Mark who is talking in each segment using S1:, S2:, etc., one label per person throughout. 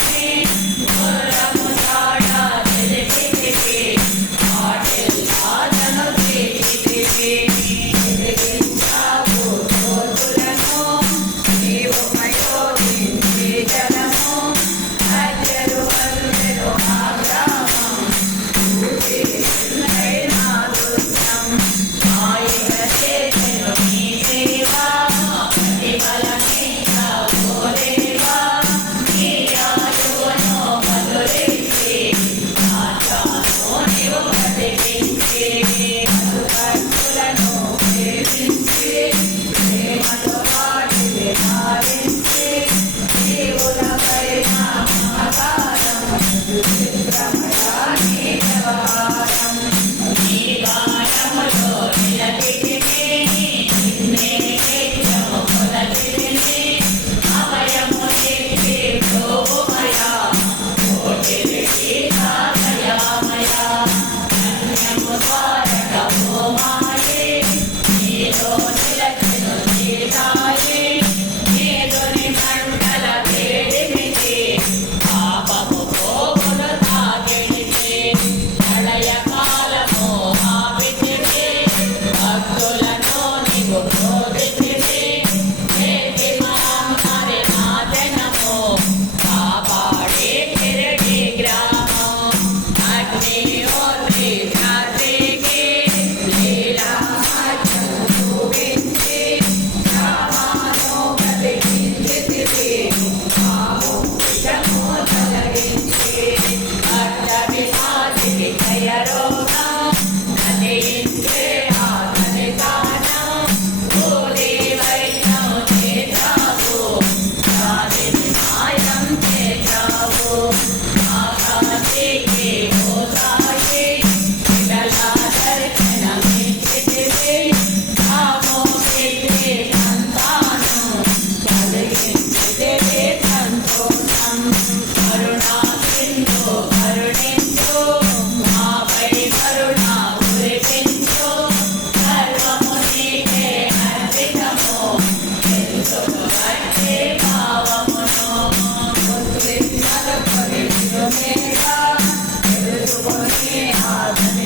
S1: assim. ఓ మాయే నీలో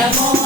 S1: Tá amor.